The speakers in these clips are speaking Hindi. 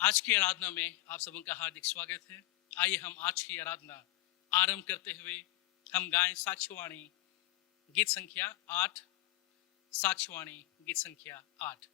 आज की आराधना में आप सबका हार्दिक स्वागत है। आइए हम आज की आराधना आरंभ करते हुए हम गाएं साक्ष्यवाणी गीत संख्या 8। साक्ष्यवाणी गीत संख्या 8।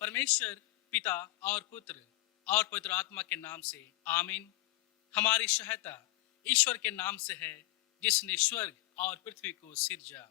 परमेश्वर पिता और पुत्र और पवित्र आत्मा के नाम से आमीन। हमारी सहायता ईश्वर के नाम से है, जिसने स्वर्ग और पृथ्वी को सिरजा।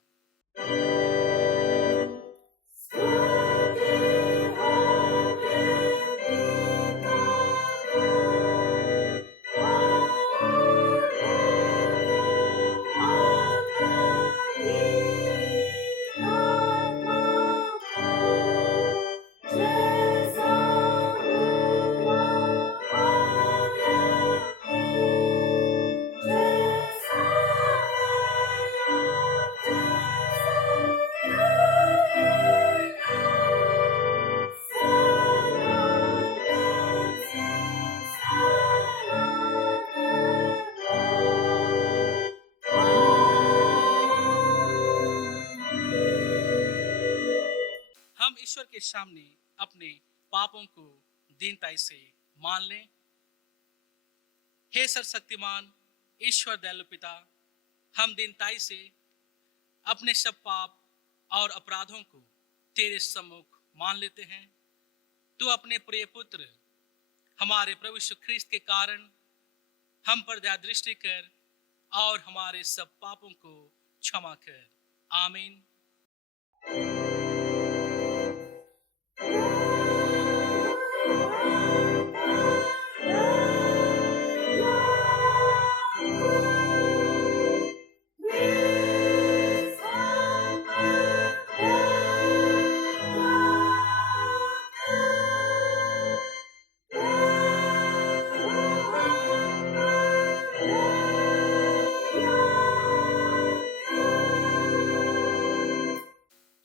हम ईश्वर के सामने अपने पापों को दीनताई से मान लें। हे सर्वशक्तिमान ईश्वर दयालु पिता, हम दीनताई से अपने सब पाप और अपराधों को तेरे सम्मुख मान लेते हैं। तू अपने प्रिय पुत्र हमारे प्रभु यीशु ख्रीस्त के कारण हम पर दया दृष्टि कर और हमारे सब पापों को क्षमा कर। आमीन।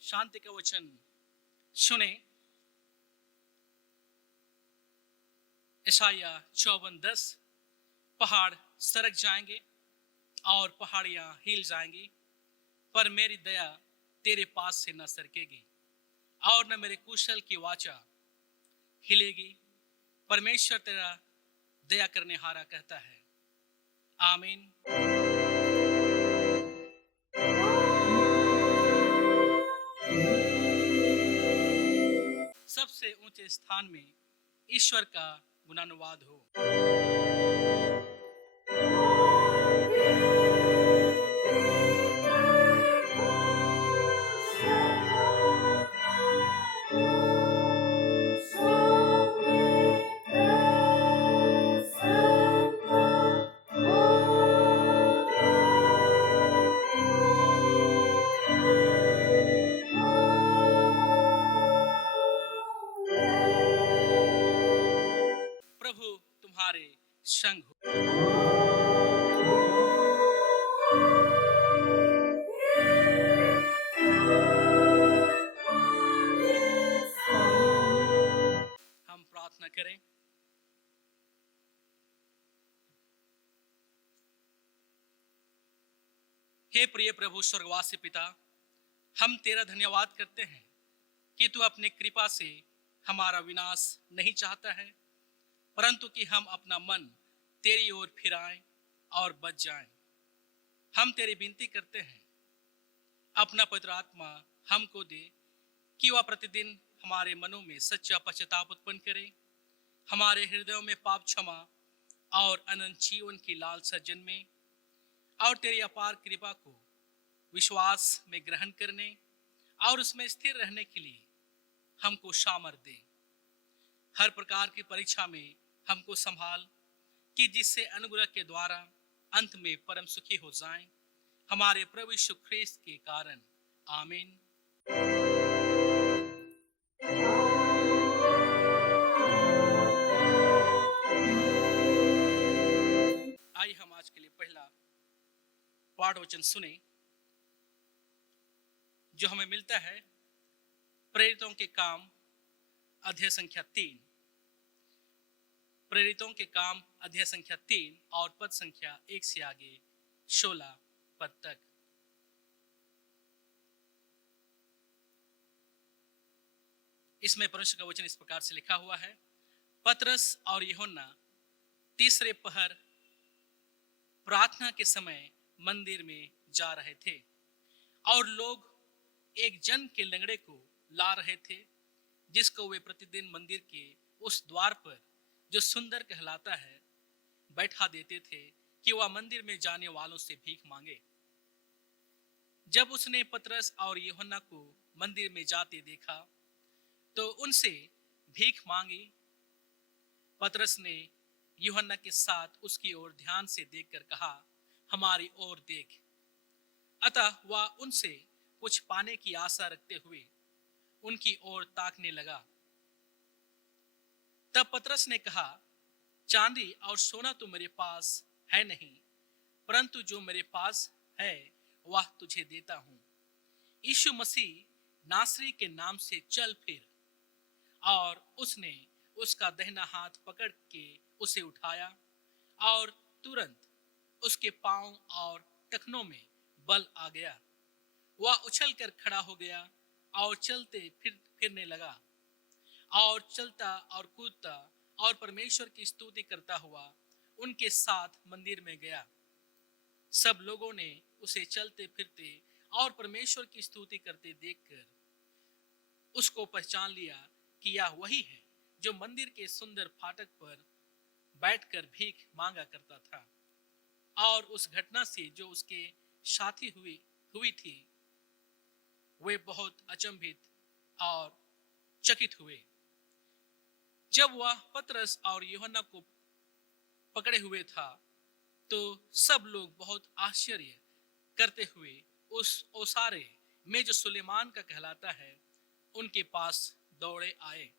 शांति का वचन सुने। यशाया 54:10, पहाड़ सरक जाएंगे और पहाड़ियां हिल जाएंगी, पर मेरी दया तेरे पास से न सरकेगी और न मेरे कुशल की वाचा हिलेगी। परमेश्वर तेरा दया करने हारा कहता है। आमीन। सबसे ऊंचे स्थान में ईश्वर का गुणानुवाद हो। प्रभु तुम्हारे संग हो। हम प्रार्थना करें। हे प्रिय प्रभु स्वर्गवासी पिता, हम तेरा धन्यवाद करते हैं कि तू अपनी कृपा से हमारा विनाश नहीं चाहता है, परंतु कि हम अपना मन तेरी ओर फिराएं और बच जाएं। हम तेरी विनती करते हैं, अपना पवित्र आत्मा हमको दे कि वह प्रतिदिन हमारे मनों में सच्चा पश्चाताप उत्पन्न करे, हमारे हृदयों में पाप क्षमा और अनंत जीवन की लालसा जन्मे, और तेरी अपार कृपा को विश्वास में ग्रहण करने और उसमें स्थिर रहने के लिए हमको सामर्थ दे। हर प्रकार की परीक्षा में हमको संभाल, कि जिससे अनुग्रह के द्वारा अंत में परम सुखी हो जाएं, हमारे प्रभु यीशु ख्रीस्त के कारण। आमीन। आइए हम आज के लिए पहला पाठ वचन सुने, जो हमें मिलता है प्रेरितों के काम अध्याय संख्या 3। प्रेरितों के काम अध्याय संख्या 3 और पद संख्या 1 से आगे 16 पद तक। इसमें परमेश्वर का वचन इस प्रकार से लिखा हुआ है। पतरस और यूहन्ना तीसरे पहर प्रार्थना के समय मंदिर में जा रहे थे, और लोग एक जन के लंगड़े को ला रहे थे, जिसको वे प्रतिदिन मंदिर के उस द्वार पर जो सुंदर कहलाता है बैठा देते थे कि वह मंदिर में जाने वालों से भीख मांगे। जब उसने पतरस और यूहन्ना को मंदिर में जाते देखा तो उनसे भीख मांगी। पतरस ने यूहन्ना के साथ उसकी ओर ध्यान से देखकर कहा, हमारी ओर देख। अतः वह उनसे कुछ पाने की आशा रखते हुए उनकी ओर ताकने लगा। तब पतरस ने कहा, चांदी और सोना तो मेरे पास है नहीं, परंतु जो मेरे पास है वह तुझे देता हूं। यीशु मसीह नासरी के नाम से चल फिर। और उसने उसका दाहिना हाथ पकड़ के उसे उठाया और तुरंत उसके पांव और टखनों में बल आ गया। वह उछलकर खड़ा हो गया और चलते फिरने लगा और चलता और कूदता और परमेश्वर की स्तुति करता हुआ उनके साथ मंदिर में गया। सब लोगों ने उसे चलते फिरते और परमेश्वर की स्तुति करते देखकर उसको पहचान लिया कि यह वही है जो मंदिर के सुंदर फाटक पर बैठकर भीख मांगा करता था। और उस घटना से जो उसके साथी हुई थी वे बहुत अचंभित और चकित हुए। जब वह पतरस और यूहन्ना को पकड़े हुए था तो सब लोग बहुत आश्चर्य करते हुए उस ओसारे में जो सुलेमान का कहलाता है उनके पास दौड़े आए।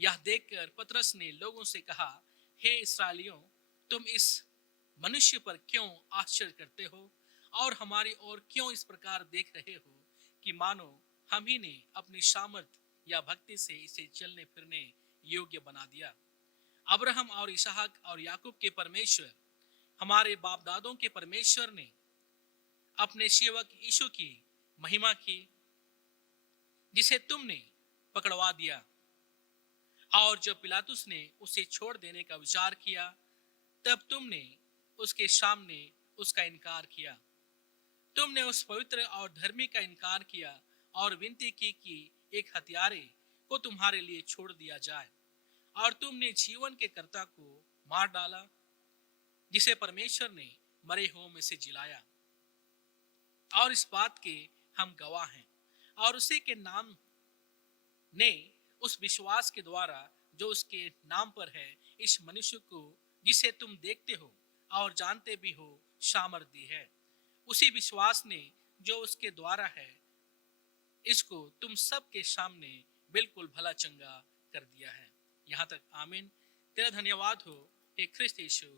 यह देखकर पतरस ने लोगों से कहा, हे इस्राएलियों, तुम इस मनुष्य पर क्यों आश्चर्य करते हो और हमारी ओर क्यों इस प्रकार देख रहे हो कि मानो हम ही ने अपनी सामर्थ या भक्ति से इसे चलने फिरने योग्य बना दिया। अब्राहम और इसहाक और याकूब के परमेश्वर, हमारे बाप दादों के परमेश्वर ने अपने सेवक यीशु की महिमा की, जिसे तुमने पकड़वा दिया। और जब पिलातुस ने उसे छोड़ देने का विचार किया तब तुमने उसके सामने उसका इनकार किया। तुमने उस पवित्र और धर्मी का इनकार किया और विनती की कि एक हत्यारे को तुम्हारे लिए छोड़ दिया जाए। और तुमने जीवन के कर्ता को मार डाला, जिसे परमेश्वर ने मरे हुओं में से जिलाया। और इस बात के हम गवाह हैं। और उसी के नाम ने उस विश्वास के द्वारा जो उसके नाम पर है इस मनुष्य को, जिसे तुम देखते हो और जानते भी हो, सामर्थ दी है। उसी विश्वास ने जो उसके द्वारा है इसको तुम सब के सामने बिल्कुल भला चंगा कर दिया है। यहाँ तक आमीन। तेरा धन्यवाद हो हे ख्रिस्त यीशु।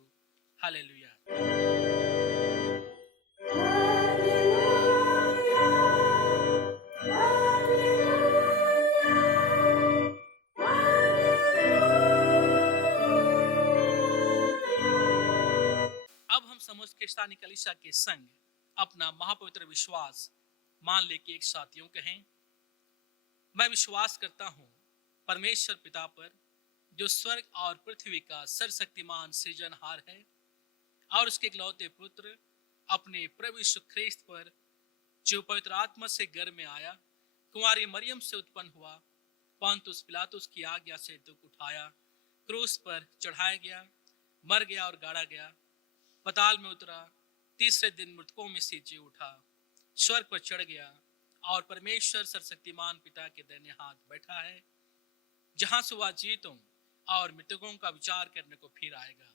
हालेलुया। अब हम समस्त क्रिस्तानी कलीसिया के संग अपना महापवित्र विश्वास मान लेके एक साथ यूं कहें, मैं विश्वास करता हूं परमेश्वर पिता पर, जो स्वर्ग और पृथ्वी का सर्वशक्तिमान सृजनहार है, और उसके इकलौते पुत्र अपने प्रभु यीशु ख्रिस्त पर, जो पवित्र आत्मा से गर्भ में आया, कुंवारी मरियम से उत्पन्न हुआ, पोंतुस पिलातुस की आज्ञा से दुख उठाया, क्रूस पर चढ़ाया गया, मर गया और गाड़ा गया, पताल में उतरा, तीसरे दिन मृतकों में से जी उठा, स्वर्ग पर चढ़ गया और परमेश्वर सर्वशक्तिमान पिता के दाहिने हाथ बैठा है, जहां से वह जीतों और मृतकों का विचार करने को फिर आएगा।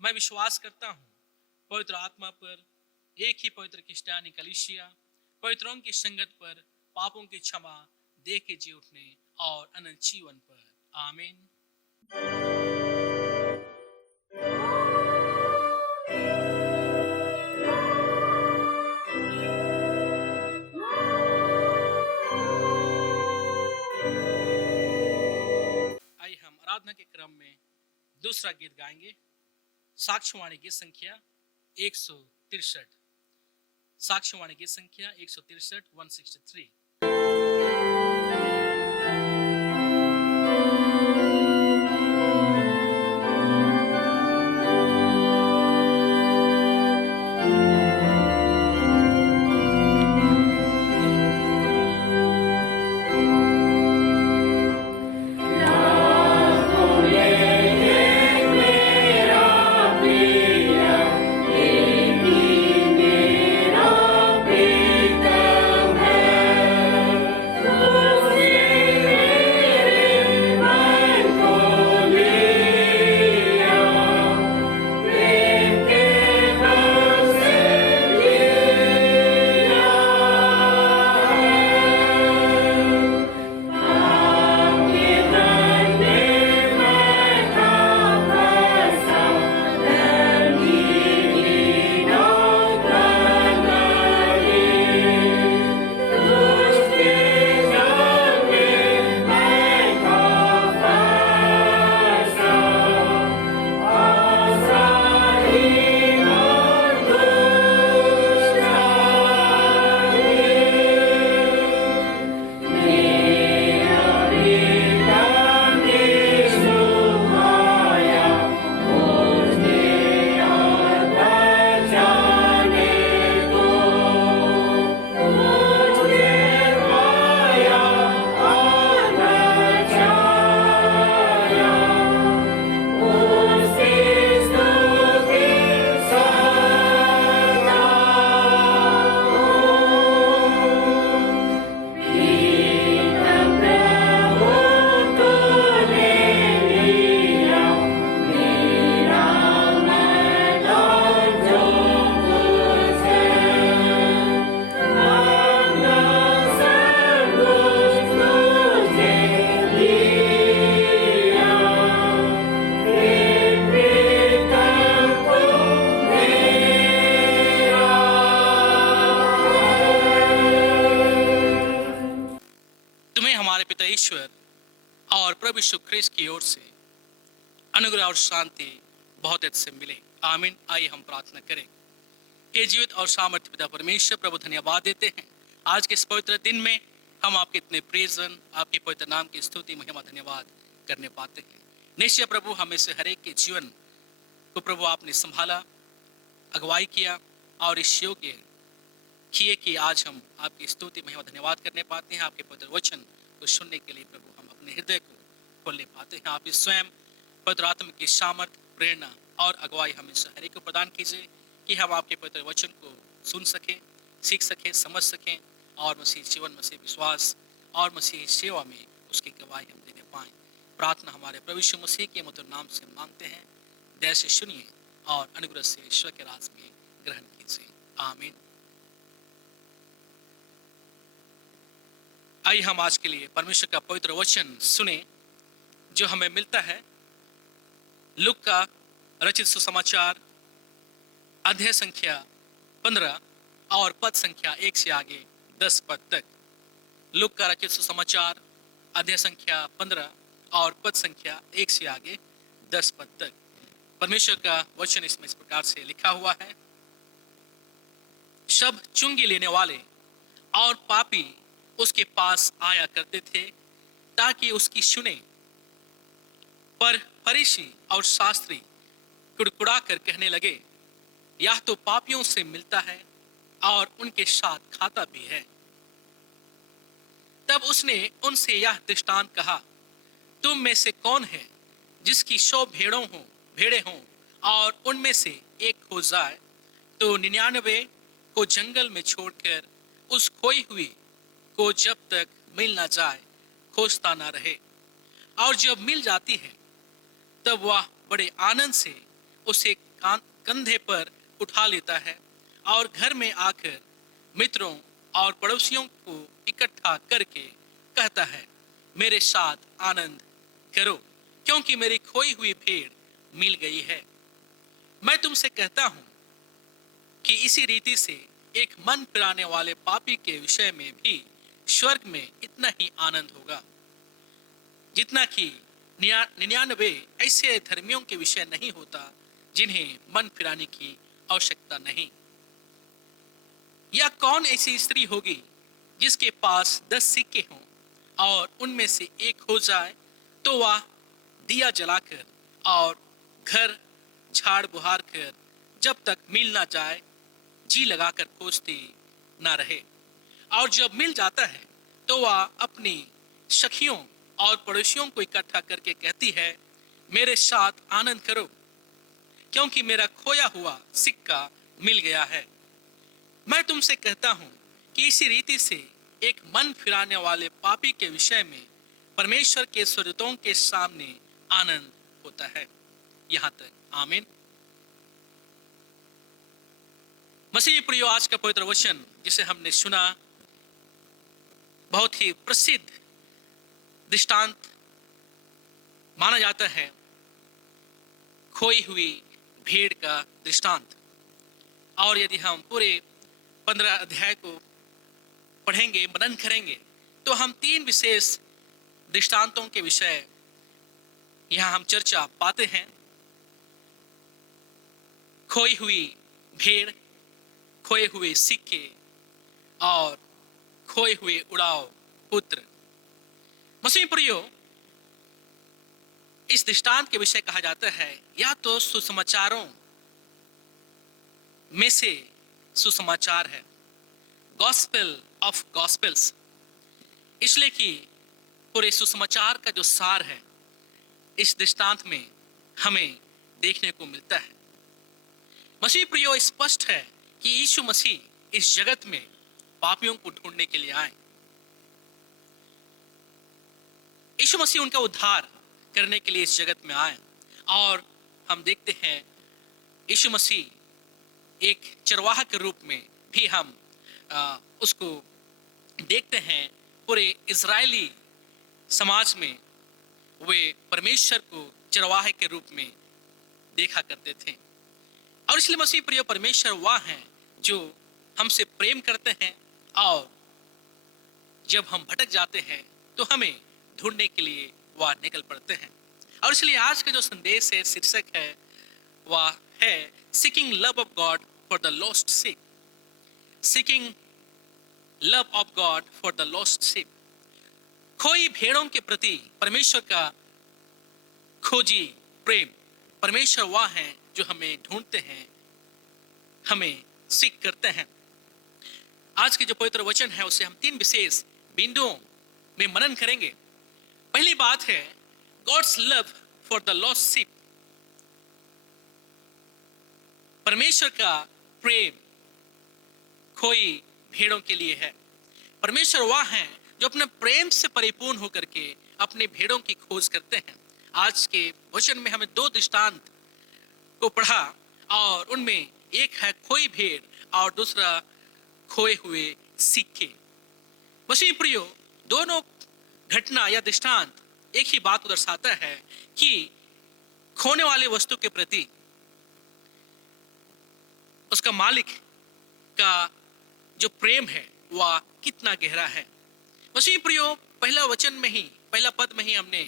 मैं विश्वास करता हूँ पवित्र आत्मा पर, एक ही पवित्र क्रिस्टियानी कलीसिया, पवित्रों की संगत पर, पापों की क्षमा, दे के जी उठने और अनंत जीवन पर। आमीन। आइए हम आराधना के क्रम में दूसरा गीत गाएंगे। साक्ष्यवाणी गीत संख्या 163। साक्ष्यवाणी गीत संख्या 163, 163। Yeah. हमारे पिता ईश्वर और प्रभु यीशु ख्रिस्त की ओर से अनुग्रह और शांति बहुत अच्छे से मिले। आमीन। आइए हम प्रार्थना करें। हे जीवित और सामर्थ्य पिता परमेश्वर, प्रभु धन्यवाद देते हैं आज के इस पवित्र दिन में हम आपके इतने प्रियजन, आपके पवित्र नाम की स्तुति महिमा धन्यवाद करने पाते हैं। निश्चय प्रभु, हमें से हर एक के जीवन को प्रभु आपने संभाला, अगुवाई किया और इस योग्य किए कि आज हम आपकी स्तुति महिमा धन्यवाद करने पाते हैं। आपके पवित्र वचन को सुनने के लिए प्रभु हम अपने हृदय को खोलने पाते हैं। आप इस स्वयं पवित्र आत्मा की सामर्थ, प्रेरणा और अगुवाई हमें से हर एक को प्रदान कीजिए कि हम आपके पवित्र वचन को सुन सकें, सीख सकें, समझ सकें और मसीह जीवन, मसीह विश्वास और मसीह सेवा में उसकी गवाही हम देने पाएं। प्रार्थना हमारे प्रभु यीशु मसीह के मधुर नाम से मांगते हैं। दया से सुनिए और अनुग्रह से ईश्वर के राज में ग्रहण कीजिए। आमीन। आइए हम आज के लिए परमेश्वर का पवित्र वचन सुने जो हमें मिलता है लूका का रचित सुसमाचार अध्याय संख्या 15 और पद संख्या 1 से आगे 10 पद तक। लूका का रचित सुसमाचार अध्याय संख्या 15 और पद संख्या 1 से आगे 10 पद तक। परमेश्वर का वचन इसमें इस प्रकार से लिखा हुआ है। सब चुंगी लेने वाले और पापी उसके पास आया करते थे ताकि उसकी सुने, पर फरीसी और शास्त्री कुड़कुड़ा कर कहने लगे, यह तो पापियों से मिलता है और उनके साथ खाता भी है। तब उसने उनसे यह दृष्टांत कहा, तुम में से कौन है जिसकी 100 भेड़ें हों और उनमें से एक खो जाए तो 99 को जंगल में छोड़कर उस खोई हुई को जब तक मिल ना जाए खोजता ना रहे, और जब मिल जाती है तब वह बड़े आनंद से उसे कंधे पर उठा लेता है और घर में आकर मित्रों और पड़ोसियों को इकट्ठा करके कहता है, मेरे साथ आनंद करो क्योंकि मेरी खोई हुई भेड़ मिल गई है। मैं तुमसे कहता हूं कि इसी रीति से एक मन फिराने वाले पापी के विषय में भी स्वर्ग में इतना ही आनंद होगा जितना कि 99 ऐसे धर्मियों के विषय नहीं होता जिन्हें मन फिराने की आवश्यकता नहीं। या कौन ऐसी स्त्री होगी जिसके पास 10 सिक्के हों और उनमें से एक हो जाए तो वह दिया जलाकर और घर झाड़ बुहार कर जब तक मिल ना जाए जी लगाकर खोजती ना रहे, और जब मिल जाता है तो वह अपनी सखियों और पड़ोसियों को इकट्ठा करके कहती है, मेरे साथ आनंद करो क्योंकि मेरा खोया हुआ सिक्का मिल गया है। मैं तुमसे कहता हूं कि इसी रीति से एक मन फिराने वाले पापी के विषय में परमेश्वर के स्वर्गदूतों के सामने आनंद होता है। यहां तक। आमीन। मसीह प्रियो, आज का पवित्र वचन जिसे हमने सुना बहुत ही प्रसिद्ध दृष्टांत माना जाता है, खोई हुई भेड़ का दृष्टांत। और यदि हम पूरे 15 अध्याय को पढ़ेंगे, मनन करेंगे, तो हम 3 विशेष दृष्टांतों के विषय यहां हम चर्चा पाते हैं। खोई हुई भेड़, खोए हुए सिक्के और खोए हुए उड़ाव पुत्र। मसीह प्रियो, इस दृष्टांत के विषय कहा जाता है या तो सुसमाचारों में से सुसमाचार है, गॉस्पेल ऑफ गॉस्पेल्स, इसलिए कि पूरे सुसमाचार का जो सार है इस दृष्टांत में हमें देखने को मिलता है। मसीह प्रियो, स्पष्ट है कि यीशु मसीह इस जगत में पापियों को ढूंढने के लिए आए। यीशु मसीह उनका उद्धार करने के लिए इस जगत में आए, और हम देखते हैं यीशु मसीह एक चरवाहा के रूप में भी हम उसको देखते हैं। पूरे इजरायली समाज में वे परमेश्वर को चरवाहे के रूप में देखा करते थे, और इसलिए मसीह प्रिय परमेश्वर वह हैं जो हमसे प्रेम करते हैं, और जब हम भटक जाते हैं तो हमें ढूंढने के लिए वह निकल पड़ते हैं। और इसलिए आज का जो संदेश है, शीर्षक है, वह है seeking love of God for the lost sheep। Seeking love of God for the lost sheep। खोई भेड़ों के प्रति परमेश्वर का खोजी प्रेम। परमेश्वर वह है जो हमें ढूंढते हैं, हमें सीख करते हैं। आज के जो पवित्र वचन है उसे हम 3 विशेष बिंदुओं में मनन करेंगे। पहली बात है God's love for the lost sheep। परमेश्वर का प्रेम खोई भेड़ों के लिए है। परमेश्वर वह है जो अपने प्रेम से परिपूर्ण होकर के अपने भेड़ों की खोज करते हैं। आज के वचन में हमें 2 दृष्टांत को पढ़ा और उनमें एक है खोई भेड़ और दूसरा खोए हुए सिक्के। मसीह प्रियो, दोनों घटना या दृष्टांत एक ही बात को दर्शाता है कि खोने वाले वस्तु के प्रति उसका मालिक का जो प्रेम है वह कितना गहरा है। मसीह प्रियो, पहला वचन में ही, पहला पद में ही हमने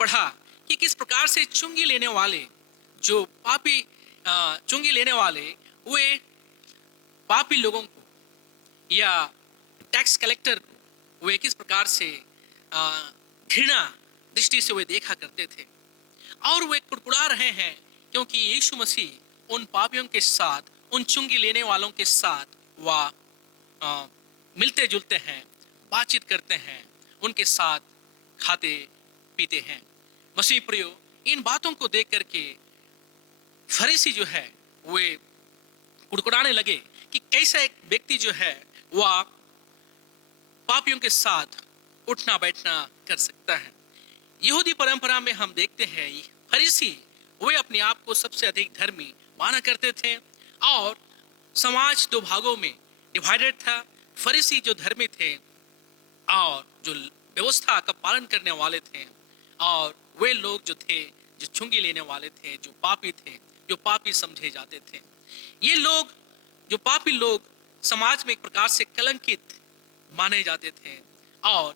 पढ़ा कि किस प्रकार से चुंगी लेने वाले, जो पापी चुंगी लेने वाले वे पापी लोगों को या टैक्स कलेक्टर को वे किस प्रकार से घृणा दृष्टि से वे देखा करते थे। और वे कुड़कुड़ा रहे हैं क्योंकि यीशु मसीह उन पापियों के साथ, उन चुंगी लेने वालों के साथ वह मिलते जुलते हैं, बातचीत करते हैं, उनके साथ खाते पीते हैं। मसीह प्रियो, इन बातों को देख करके फरीसी जो है वे कुड़कुड़ाने लगे कि कैसा एक व्यक्ति जो है वह पापियों के साथ उठना बैठना कर सकता है। यहूदी परंपरा में हम देखते हैं फरीसी वे अपने आप को सबसे अधिक धर्मी माना करते थे और समाज 2 भागों में डिवाइडेड था। फरीसी जो धर्मी थे और जो व्यवस्था का पालन करने वाले थे, और वे लोग जो थे जो चुंगी लेने वाले थे, जो पापी थे, जो पापी समझे जाते थे। ये लोग, जो पापी लोग, समाज में एक प्रकार से कलंकित माने जाते थे और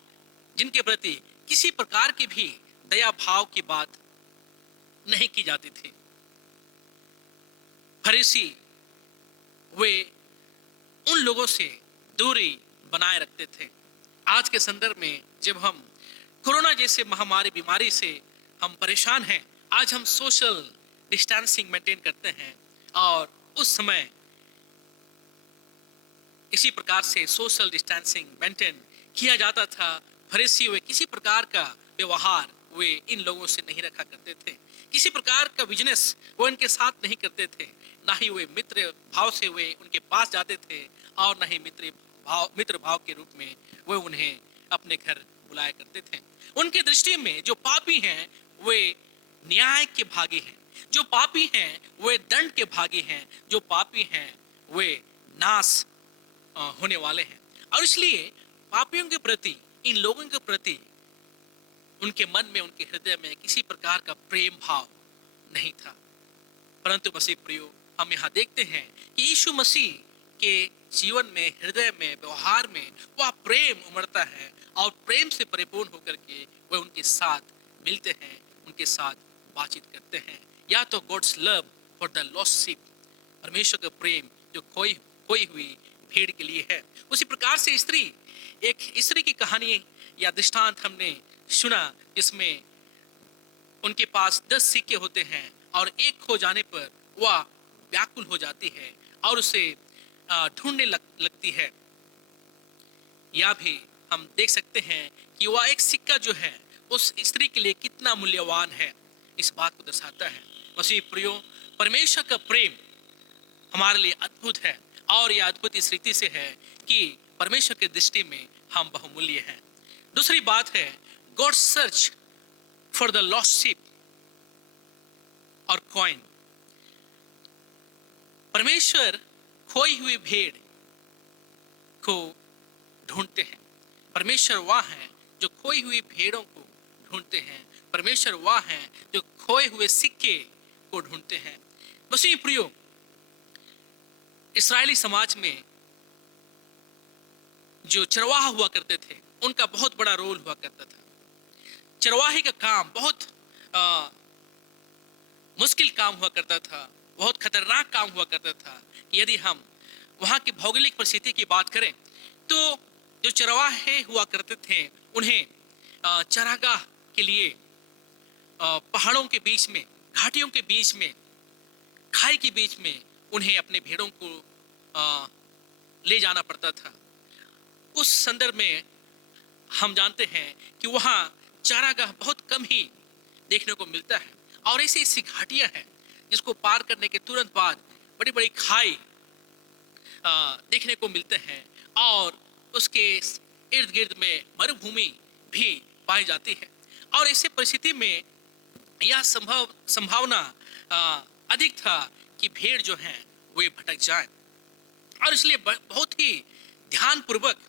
जिनके प्रति किसी प्रकार की भी दया भाव की बात नहीं की जाती थी। फरीसी वे उन लोगों से दूरी बनाए रखते थे। आज के संदर्भ में जब हम कोरोना जैसे महामारी बीमारी से हम परेशान हैं, आज हम सोशल डिस्टेंसिंग मेंटेन करते हैं और उस समय इसी प्रकार से सोशल डिस्टेंसिंग मेंटेन किया जाता था। फरीसी वे किसी प्रकार का व्यवहार वे इन लोगों से नहीं रखा करते थे, किसी प्रकार का बिजनेस वो इनके साथ नहीं करते थे, ना ही वे मित्र भाव से वे उनके पास जाते थे और ना ही मित्र भाव के रूप में वे उन्हें अपने घर बुलाया करते थे। उनकी दृष्टि में जो पापी हैं वे न्याय के भागी हैं, जो पापी हैं वे दंड के भागी हैं, जो पापी हैं वे नाश होने वाले हैं। और इसलिए पापियों के प्रति, इन लोगों के प्रति उनके मन में, उनके हृदय में किसी प्रकार का प्रेम भाव नहीं था। परंतु मसीह प्रियो, हम यहाँ देखते हैं कि यीशु मसीह के जीवन में, हृदय में, व्यवहार में वह प्रेम उमड़ता है और प्रेम से परिपूर्ण होकर के वह उनके साथ मिलते हैं, उनके साथ बातचीत करते हैं। या तो God's love for the lost sheep, परमेश्वर का प्रेम जो खोई हुई भेड़ के लिए है। उसी प्रकार से एक स्त्री की कहानी या दृष्टांत हमने सुना जिसमें उनके पास 10 सिक्के होते हैं और एक खो जाने पर वह व्याकुल हो जाती है और उसे ढूंढने लगती है। या भी हम देख सकते हैं कि वह एक सिक्का जो है उस स्त्री के लिए कितना मूल्यवान है, इस बात को दर्शाता है। मसीह प्रियो, परमेश्वर का प्रेम हमारे लिए अद्भुत है और यह अद्भुत इस रीति से है कि परमेश्वर की दृष्टि में हम बहुमूल्य हैं। दूसरी बात है God search for the lost sheep और कॉइन। परमेश्वर खोई हुई भेड़ को ढूंढते हैं। परमेश्वर वह है जो खोई हुई भेड़ों को ढूंढते हैं। परमेश्वर वह है जो खोए हुए सिक्के को ढूंढते हैं। मसीह प्रियो, इस्राएली समाज में जो चरवाहा हुआ करते थे उनका बहुत बड़ा रोल हुआ करता था। चरवाहे का काम बहुत आ, मुश्किल काम हुआ करता था, बहुत खतरनाक काम हुआ करता था। कि यदि हम वहाँ की भौगोलिक परिस्थिति की बात करें तो जो चरवाहे हुआ करते थे उन्हें चरागाह के लिए पहाड़ों के बीच में, घाटियों के बीच में, खाई के बीच में उन्हें अपने भेड़ों को आ, ले जाना पड़ता था। उस संदर्भ में हम जानते हैं कि वहाँ चारागाह बहुत कम ही देखने को मिलता है और ऐसी ऐसी घाटियां हैं जिसको पार करने के तुरंत बाद बड़ी बड़ी खाई देखने को मिलते हैं और उसके इर्द गिर्द में मरुभूमि भी पाई जाती है। और ऐसी परिस्थिति में यह संभावना अधिक था कि भेड़ जो है वे भटक जाए और इसलिए बहुत ही ध्यानपूर्वक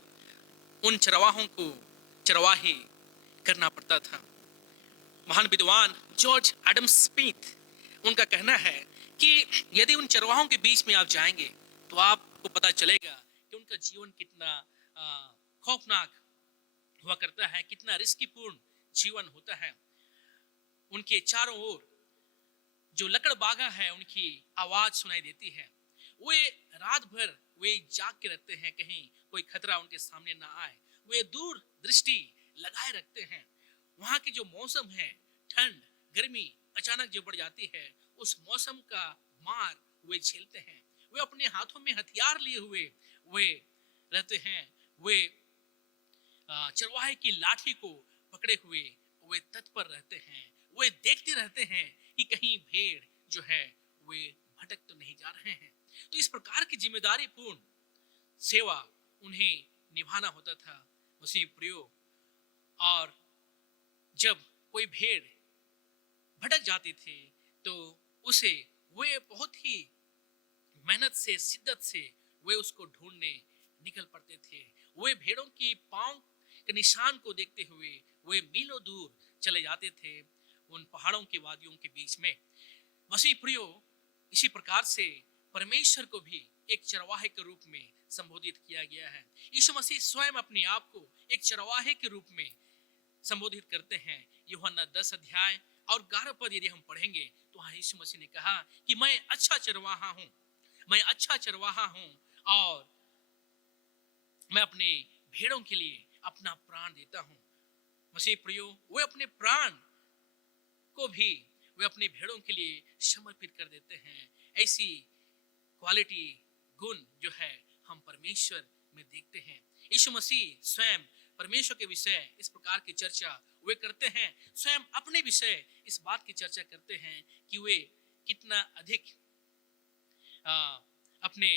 उन चरवाहों को चरवाही करना पड़ता था। महान विद्वान जॉर्ज एडम स्मिथ, उनका कहना है कि यदि उन चरवाहों के बीच में आप जाएंगे तो आपको पता चलेगा कि उनका जीवन कितना खौफनाक हुआ करता है, कितना रिस्कीपूर्ण जीवन होता है। उनके चारों ओर जो लकड़बागा है उनकी आवाज सुनाई देती है। वे रात भर वे जाग के रहते हैं, कहीं कोई खतरा उनके सामने ना आए। वे दूर दृष्टि लगाए रखते हैं। वहाँ की जो मौसम है, ठंड गर्मी अचानक जो बढ़ जाती है, उस मौसम का मार वे झेलते हैं। वे अपने हाथों में हथियार लिए हुए वे रहते हैं। वे चरवाहे की लाठी को पकड़े हुए वे तत्पर रहते हैं। वे देखते रहते हैं कि कहीं भेड़ जो है वे भटक तो नहीं जा रहे हैं। तो इस प्रकार की जिम्मेदारी पूर्ण सेवा उन्हें निभाना होता था मसीह प्रियो। और जब कोई भेड़ भटक जाती थी तो उसे वे बहुत ही मेहनत से, शिद्दत से वे उसको ढूंढने निकल पड़ते थे। वे भेड़ों की पांव के निशान को देखते हुए वे मीलों दूर चले जाते थे उन पहाड़ों की वादियों के बीच में। मसीह प्रियो, इसी प्रकार से परमेश्वर को भी एक चरवाहे के रूप में संबोधित किया गया है। यीशु मसीह स्वयं अपने आप को एक चरवाहे के रूप में संबोधित करते हैं। यूहन्ना 10 अध्याय और 11 पद यदि हम पढ़ेंगे तो वहाँ यीशु मसीह ने कहा कि मैं अच्छा चरवाहा हूँ, मैं अच्छा चरवाहा हूँ और मैं अपने भेड़ों के लिए अपना प्राण देता हूँ। मसीह प्रियो, वे अपने प्राण को भी वे अपने भेड़ों के लिए समर्पित कर देते हैं। ऐसी क्वालिटी, गुण जो है हम परमेश्वर में देखते हैं। यीशु मसीह स्वयं परमेश्वर के विषय इस प्रकार की चर्चा वे करते हैं, स्वयं अपने विषय इस बात की चर्चा करते हैं कि वे कितना अधिक अपने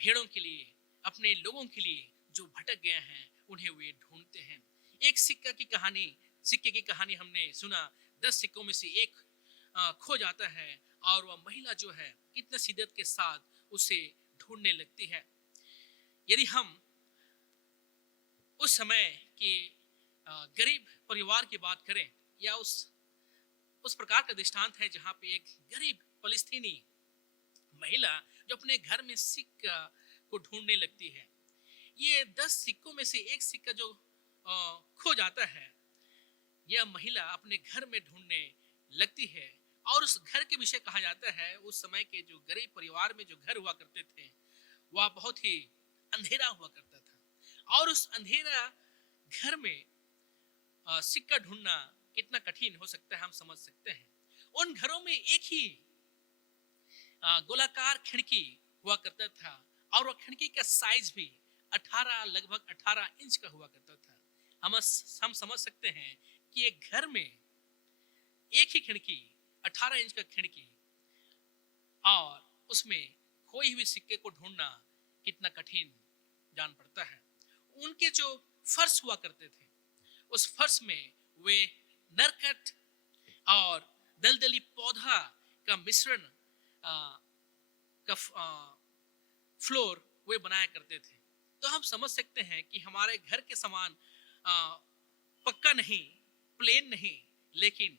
भेड़ों के लिए, अपने लोगों के लिए जो भटक गए हैं उन्हें वे ढूंढते हैं। एक सिक्के की कहानी हमने सुना। 10 सिक्कों में से एक खो जाता है और वह महिला जो है कितने शिद्दत के साथ उसे ढूंढने लगती है। यदि हम उस समय के गरीब परिवार की बात करें या उस प्रकार का दृष्टांत है जहाँ पे एक गरीब फलस्तीनी महिला जो अपने घर में सिक्का को ढूंढने लगती है। ये 10 सिक्कों में से एक सिक्का जो खो जाता है, यह महिला अपने घर में ढूंढने लगती है और उस घर के विषय कहा जाता है, उस समय के जो गरीब परिवार में जो घर हुआ करते थे वह बहुत ही अंधेरा हुआ करता था और उस अंधेरा घर में सिक्का ढूंढना कितना कठिन हो सकता है हम समझ सकते हैं। उन घरों में एक ही गोलाकार खिड़की हुआ करता था और वह खिड़की का साइज भी लगभग 18 इंच का हुआ करता था। हम समझ सकते हैं कि एक घर में एक ही खिड़की, 18 इंच का खिड़की, और उसमें खोई हुई सिक्के को ढूंढना कितना कठिन जान पड़ता है। उनके जो फर्श हुआ करते थे उस फर्श में वे नरकट और दलदली पौधा का मिश्रण का फ्लोर वे बनाया करते थे। तो हम समझ सकते हैं कि हमारे घर के समान पक्का नहीं, प्लेन नहीं, लेकिन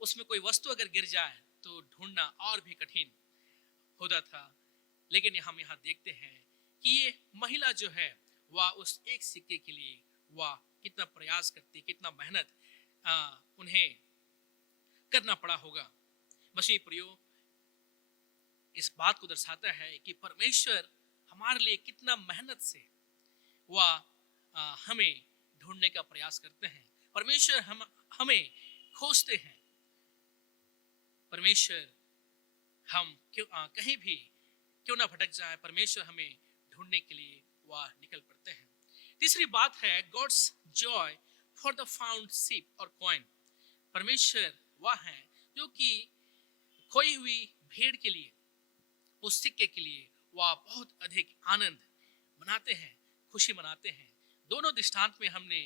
उसमें कोई वस्तु अगर गिर जाए तो ढूंढना और भी कठिन होता था। लेकिन हम यहाँ देखते हैं कि ये महिला जो है वह उस एक सिक्के के लिए वह कितना प्रयास करती, कितना मेहनत उन्हें करना पड़ा होगा। मसीह प्रियो, इस बात को दर्शाता है कि परमेश्वर हमारे लिए कितना मेहनत से वह हमें ढूंढने का प्रयास करते हैं। परमेश्वर हमें खोजते हैं। परमेश्वर हम कहीं भी क्यों ना भटक जाए, परमेश्वर हमें ढूंढने के लिए वह निकल पड़ते हैं। तीसरी बात है God's joy for the found sheep और कॉइन। परमेश्वर वह है जो कि खोई हुई भेड़ के लिए, उस सिक्के के लिए वह बहुत अधिक आनंद मनाते हैं, खुशी मनाते हैं। दोनों दृष्टांत में हमने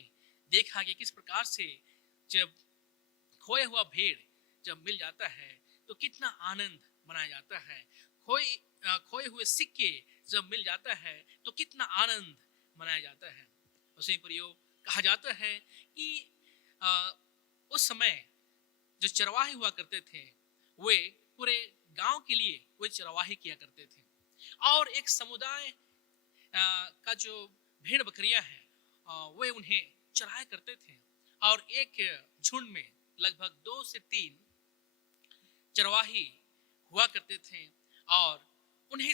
देखा कि किस प्रकार से जब खोया हुआ भेड़ जब मिल जाता है तो कितना आनंद मनाया जाता है। खोए हुए सिक्के जब मिल जाता है तो कितना आनंद मनाया जाता है। उसी प्रयोग कहा जाता है कि उस समय जो चरवाहे हुआ करते थे वे पूरे गांव के लिए वे चरवाही किया करते थे, और एक समुदाय का जो भेड़ बकरियां हैं वे उन्हें चराया करते थे, और एक झुंड में लगभग 2 से 3 चरवाही हुआ करते थे, और उन्हें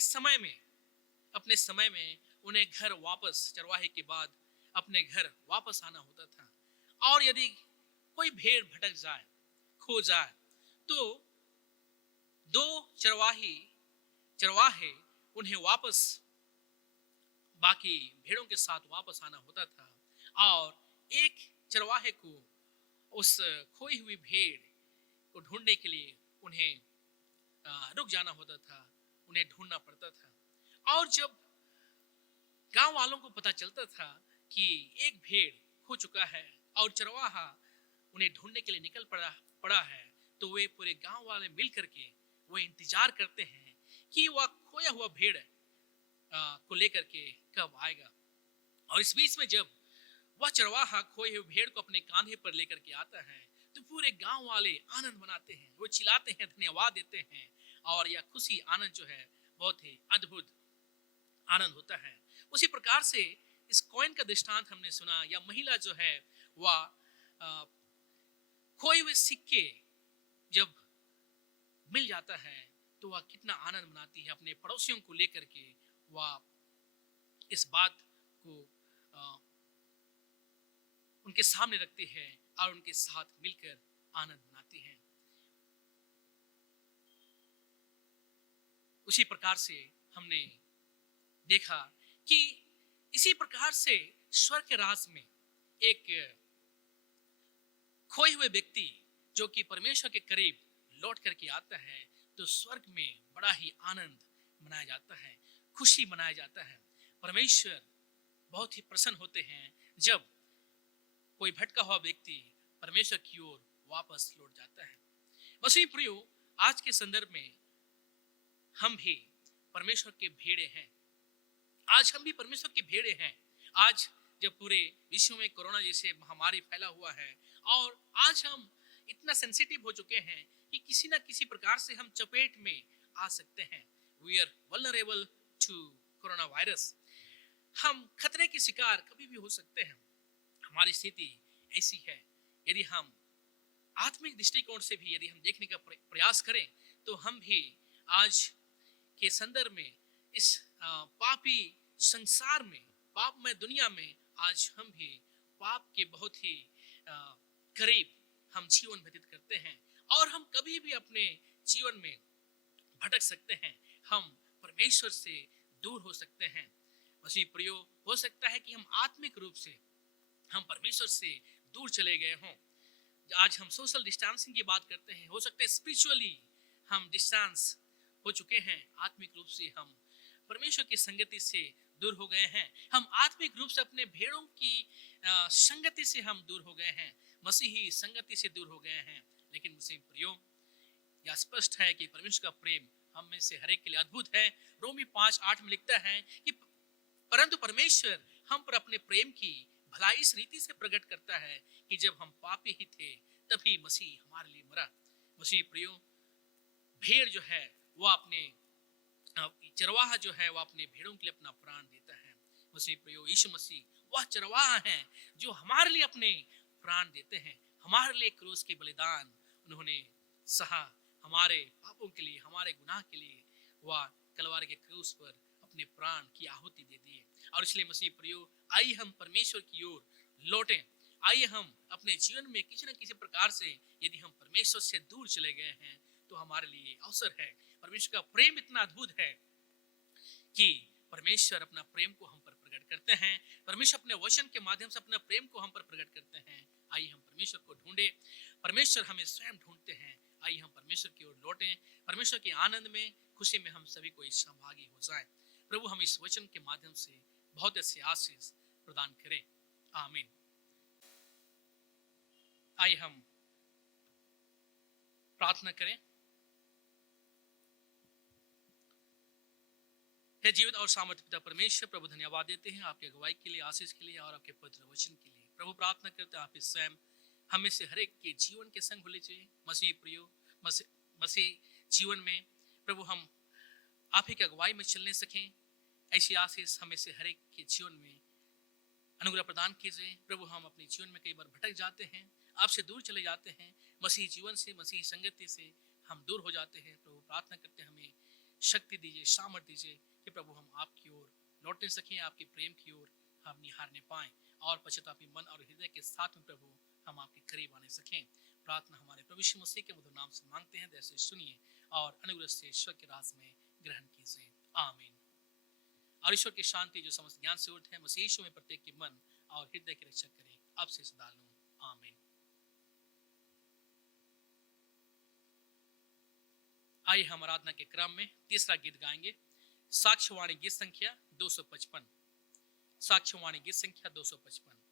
अपने समय में उन्हें घर वापस चरवाही के बाद अपने घर वापस आना होता था। और यदि कोई भेड़ भटक जाए, खो जाए, तो 2 चरवाहे उन्हें वापस बाकी भेड़ों के साथ वापस आना होता था, और एक चरवाहे को उस खोई हुई भेड़ को ढूंढने के लिए उन्हें रुक जाना होता था, उन्हें ढूंढना पड़ता था। और जब गांव वालों को पता चलता था कि एक भेड़ खो चुका है और चरवाहा उन्हें ढूंढने के लिए निकल पड़ा है, तो वे पूरे गांव वाले मिल करके वो इंतजार करते हैं कि वह खोया हुआ भेड़ को लेकर के कब आएगा। और इस बीच में जब वह चरवाहा खोए हुए भेड़ को अपने कांधे पर लेकर के आता है तो पूरे गांव वाले आनंद मनाते हैं, वो चिल्लाते हैं, धन्यवाद देते हैं, और यह खुशी आनंद जो है बहुत ही अद्भुत आनंद होता है। उसी प्रकार से इस कॉइन का दृष्टांत हमने सुना, या महिला जो है वह खोए हुए सिक्के जब मिल जाता है तो वह कितना आनंद मनाती है, अपने पड़ोसियों को लेकर के वह इस बात को उनके सामने रखती है और उनके साथ मिलकर आनंद मनाती है। उसी प्रकार से हमने देखा कि इसी प्रकार से स्वर्ग के राज में एक खोए हुए व्यक्ति जो कि परमेश्वर के करीब लौट करके आता है तो स्वर्ग में बड़ा ही आनंद मनाया जाता है, खुशी मनाया जाता है। परमेश्वर बहुत ही प्रसन्न होते हैं जब कोई भटका हुआ व्यक्ति परमेश्वर की ओर वापस लौट जाता है। मसीह प्रियो, आज के संदर्भ में हम भी परमेश्वर के भेड़े हैं। आज हम भी परमेश्वर के भेड़े हैं। आज जब पूरे विश्व में कोरोना जैसे महामारी फैला हुआ है और आज हम इतना सेंसिटिव हो चुके हैं कि किसी ना किसी प्रकार से हम चपेट में आ सकते हैं। We are vulnerable to corona virus. हम खतरे के शिकार कभी भी हो सकते हैं। हमारी स्थिति ऐसी है। यदि हम आत्मिक दृष्टिकोण से भी यदि हम देखने का प्रयास करें तो हम भी आज के संदर्भ में इस पापी संसार में, पापमय दुनिया में आज हम भी पाप के बहुत ही करीब हम जीवन व्यतीत करते हैं और हम कभी भी अपने जीवन में भटक सकते हैं। हम परमेश्वर से दूर हो सकते हैं। मसीह प्रियो, हो सकता है कि हम आत्मिक रूप से हम परमेश्वर से दूर चले गए हों। आज हम सोशल डिस्टेंसिंग की बात करते हैं, हो सकता है स्पिरिचुअली हम डिस्टेंस हो चुके हैं, आत्मिक रूप से हम परमेश्वर की संगति से दूर हो गए हैं। हम आत्मिक रूप से अपने भेड़ों की संगति से हम दूर हो गए हैं, मसीही संगति से दूर हो गए हैं। लेकिन मसीह प्रियो, यह स्पष्ट है कि परमेश्वर का प्रेम हम में से हर एक के लिए अद्भुत है। रोमी 5:8 में लिखता है कि परंतु परमेश्वर हम पर अपने प्रेम की भलाई इस रीति से प्रकट करता है कि जब हम पापी ही थे तभी मसीह हमारे लिए मरा। मसीह प्रियो, भेड़ जो है वो अपने चरवाहा जो है वो अपने भेड़ों के लिए अपना प्राण देता है। मसीह प्रियो, यीशु मसीह वह चरवाहा है जो हमारे लिए अपने प्राण देते हैं, हमारे लिए क्रूस के बलिदान उन्होंने सहा, हमारे पापों के लिए, हमारे गुनाह के लिए वह कलवारी के क्रूस पर अपने प्राण की आहुति दे दिए। और इसलिए मसीह प्रियो, आइए हम परमेश्वर की ओर लौटें। आइए हम अपने जीवन में किसी न किसी प्रकार से यदि हम परमेश्वर से दूर चले गए हैं तो हमारे लिए अवसर है। परमेश्वर का प्रेम इतना अद्भुत है कि परमेश्वर अपना प्रेम को हम पर प्रकट करते हैं। परमेश्वर अपने वचन के माध्यम से अपना प्रेम को हम पर प्रकट करते हैं। आइए हम परमेश्वर को ढूंढे, परमेश्वर हमें स्वयं ढूंढते हैं। आइए हम परमेश्वर की ओर लौटें, परमेश्वर के आनंद में, खुशी में हम सभी को सहभागी हो जाएं। प्रभु हम इस वचन के माध्यम से बहुत ऐसे आशीष प्रदान करें। आमीन। आइए हम प्रार्थना करें। हे जीवित और सामर्थ्य पिता परमेश्वर, प्रभु धन्यवाद देते हैं आपके अगुवाई के लिए, आशीष के लिए और आपके पवित्र वचन के लिए। प्रभु प्रार्थना करते हैं आप इस स्वयं हमें से हर एक के जीवन के संग हो लीजिए। मसीह प्रियो, मसीह जीवन में प्रभु हम आप ही की अगुवाई में चलने सकें, ऐसी आशीष हमें से हर एक के जीवन में अनुग्रह प्रदान कीजिए। प्रभु हम अपने जीवन में कई बार भटक जाते हैं, आपसे दूर चले जाते हैं, मसीह जीवन से, मसीह संगति से हम दूर हो जाते हैं। प्रभु प्रार्थना करते हैं हमें शक्ति दीजिए, सामर्थ्य दीजिए कि प्रभु हम आपकी ओर लौटने सकें, आपके प्रेम की ओर हम निहारने पाएं और पश्चातापी मन और हृदय के साथ में प्रभु हम आपके करीब आने सकें। प्रार्थना हमारे प्रभु यीशु मसीह के मधुर नाम से मांगते हैं, जैसे सुनिए और अनुग्रह से ईश्वर के राज में ग्रहण कीजिए। आमीन। और ईश्वर की शांति जो समस्त ज्ञान से ऊर्ध्व है, मसीह यीशु में प्रत्येक के मन और हृदय की रक्षा करे अब से सदा लूं। आमीन। आइए हम आराधना के क्रम में तीसरा गीत गाएंगे, साक्ष्यवाणी गीत संख्या 255। साक्ष्यवाणी गीत संख्या 255।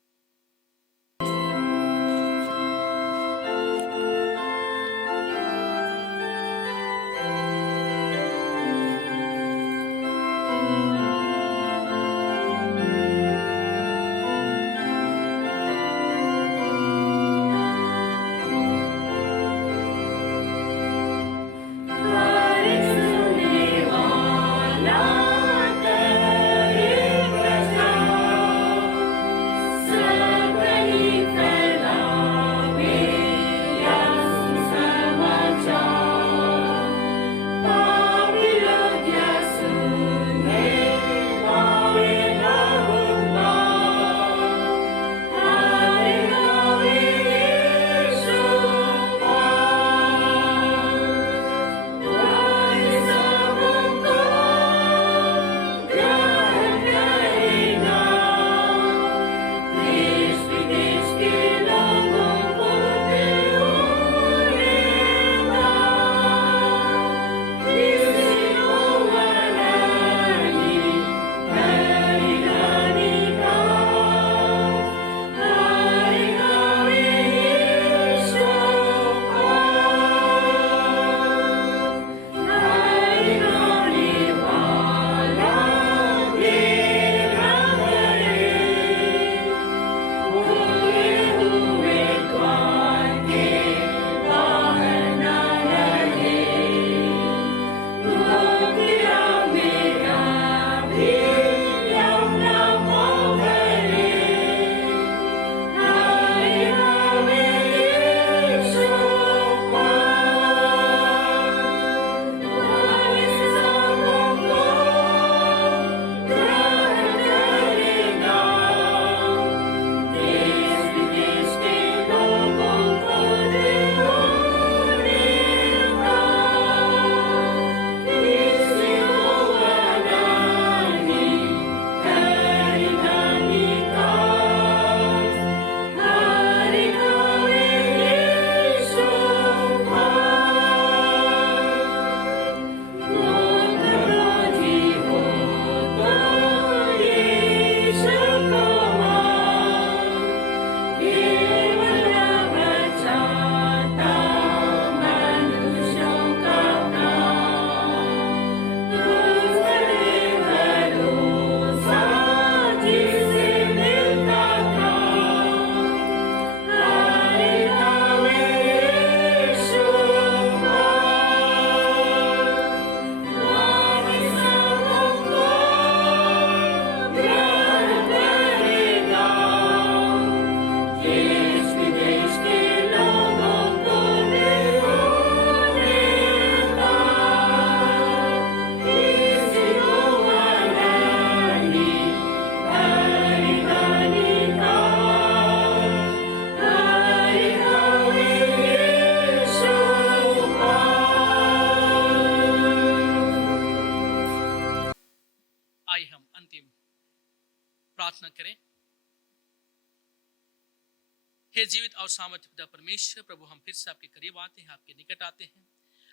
हे जीवित और सामर्थ्य पिता परमेश्वर, प्रभु हम फिर से आपके करीब आते हैं, आपके निकट आते हैं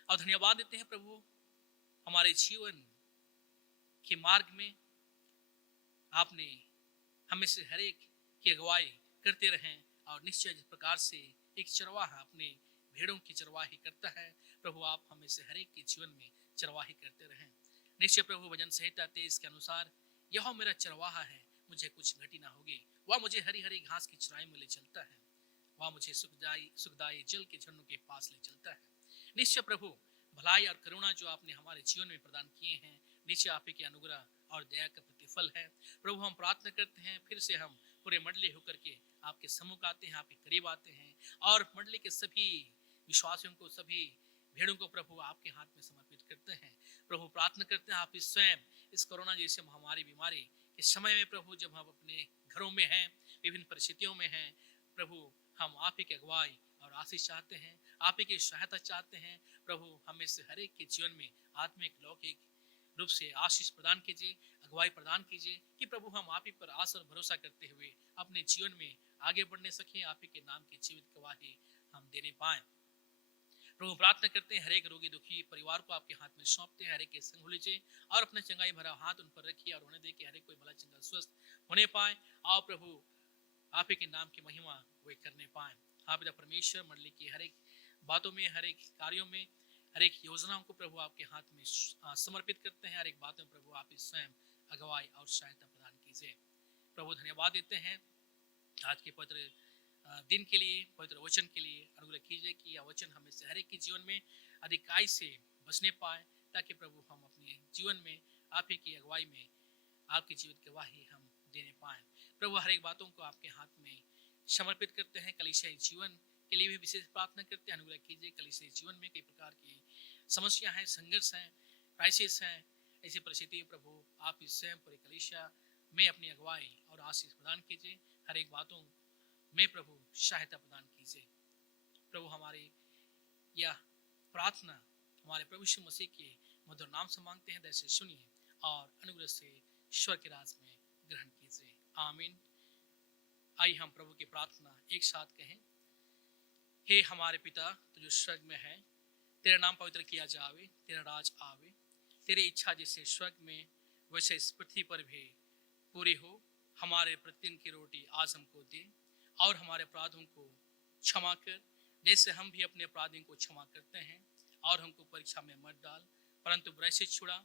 और धन्यवाद देते हैं प्रभु, हमारे जीवन के मार्ग में आपने हमें से हर एक की अगुवाई करते रहें। और निश्चय जिस प्रकार से एक चरवाहा अपने भेड़ों की चरवाही करता है, प्रभु आप हमें से हर एक के जीवन में चरवाही करते रहें। निश्चय प्रभु वचन संहिता 23 के अनुसार, यह मेरा चरवाहा है, मुझे कुछ घटी ना होगी। वह मुझे हरी हरी घास की चराई में ले चलता है, वह मुझे सुखदायी जल के झरनों के पास ले चलता है। निश्चय प्रभु भलाई और करुणा जो आपने हमारे जीवन में प्रदान किए हैं, निश्चय आप ही के अनुग्रह और दया का प्रतिफल है। प्रभु हम प्रार्थना करते हैं, फिर से हम पूरे मंडली होकर के आपके सम्मुख आते हैं, आपके करीब आते हैं और मंडली के सभी विश्वासियों को, सभी भेड़ों को प्रभु आपके हाथ में समर्पित करते हैं। प्रभु प्रार्थना करते हैं आप इस स्वयं इस कोरोना जैसे महामारी बीमारी के समय में प्रभु, जब हम अपने घरों में हैं, विभिन्न परिस्थितियों में हैं, प्रभु हम आप ही की अगुवाई और आशीष चाहते हैं, आप ही की सहायता चाहते हैं। प्रभु हमें से हर एक के जीवन में आत्मिक लौकिक रूप से आशीष प्रदान कीजिए, अगुवाई प्रदान कीजिए कि प्रभु हम आप ही पर आस और भरोसा करते हुए अपने जीवन में आगे बढ़ने सकें, आप ही के नाम की जीवित गवाही हम देने पाएं। प्रभु प्रार्थना करते हैं, हर एक रोगी दुखी परिवार को आपके हाथ में सौंपते हैं, हर एक के संग लीजिए और अपना चंगाई भरा हाथ उन पर रखिए और उन्हें देखिए हर एक कोई भला चंगा स्वस्थ होने पाए। आओ प्रभु आप ही के नाम की महिमा वे करने पाए। हाँ पिता परमेश्वर, मंडली की हर एक बातों में, हर एक कार्यों में, हर एक योजनाओं को प्रभु आपके हाथ में समर्पित करते हैं। हर एक बातों में प्रभु आप ही स्वयं अगुवाई और सहायता प्रदान कीजिए। प्रभु धन्यवाद देते हैं आज के पवित्र दिन के लिए, पवित्र वचन के लिए। अनुग्रह कीजिए कि यह वचन हमें से हर एक के जीवन में अधिकाई से बचने पाए, ताकि प्रभु हम अपने जीवन में आप ही की अगुवाई में आपकी जीवित गवाही हम देने पाए। प्रभु हर एक बातों को आपके हाथ में समर्पित करते हैं। कलीसियाई जीवन के लिए भी विशेष प्रार्थना करते हैं। अनुग्रह कीजिए, कलीसियाई जीवन में कई प्रकार की समस्या है, संघर्ष है, क्राइसिस है, ऐसी परिस्थिति प्रभु आप इस स्वयं पूरे कलीसिया में अपनी अगुवाई और आशीष प्रदान कीजिए। हर एक बातों में प्रभु सहायता प्रदान कीजिए। प्रभु हमारी यह प्रार्थना हमारे प्रभु यीशु मसीह के मधुर नाम से मांगते हैं, दया से सुनिए और अनुग्रह से ईश्वर के राज में ग्रहण कीजिए। आमीन। आइए हम प्रभु की प्रार्थना एक साथ कहें। हे हमारे पिता तू जो स्वर्ग में है, तेरा नाम पवित्र किया जावे, तेरा राज आवे, तेरी इच्छा जैसे स्वर्ग में वैसे इस पृथ्वी पर भी पूरी हो। हमारे प्रतिदिन की रोटी आज हमको दे और हमारे अपराधों को क्षमा कर, जैसे हम भी अपने अपराधियों को क्षमा करते हैं, और हमको परीक्षा में मत डाल परंतु बुराई से छुड़ा,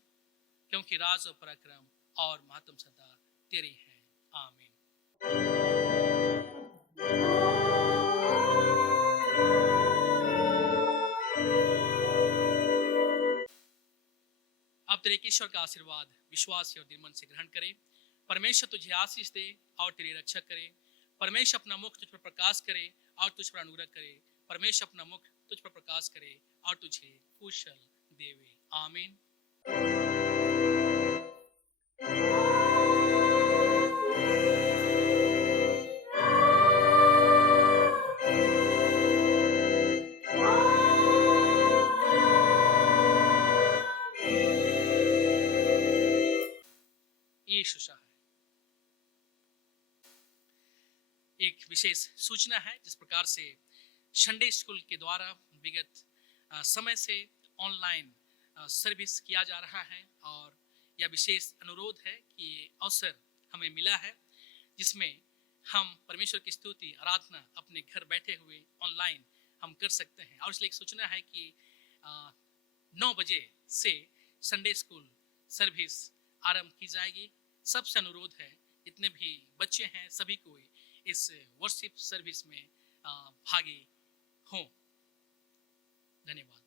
क्योंकि राज और पराक्रम और महत्व सदा तेरी है। आमीन। अब तेरे ईश्वर का आशीर्वाद विश्वास और दिल मन से ग्रहण करें। परमेश्वर तुझे आशीष दे और तेरी रक्षा करे। परमेश्वर अपना मुख तुझ पर प्रकाश करे और तुझ पर अनुग्रह करे। परमेश्वर अपना मुख तुझ पर प्रकाश करे और तुझे कुशल देवे। आमीन। एक विशेष सूचना है जिस प्रकार से संडे स्कूल के द्वारा विगत समय से ऑनलाइन सर्विस किया जा रहा है, और यह विशेष अनुरोध है कि अवसर हमें मिला है जिसमें हम परमेश्वर की स्तुति आराधना अपने घर बैठे हुए ऑनलाइन हम कर सकते हैं। और इसलिए एक सूचना है कि 9 बजे से संडे स्कूल सर्विस आरंभ की जाएगी। सबसे अनुरोध है, जितने भी बच्चे हैं सभी को इस वर्शिप सर्विस में भागी हों। धन्यवाद।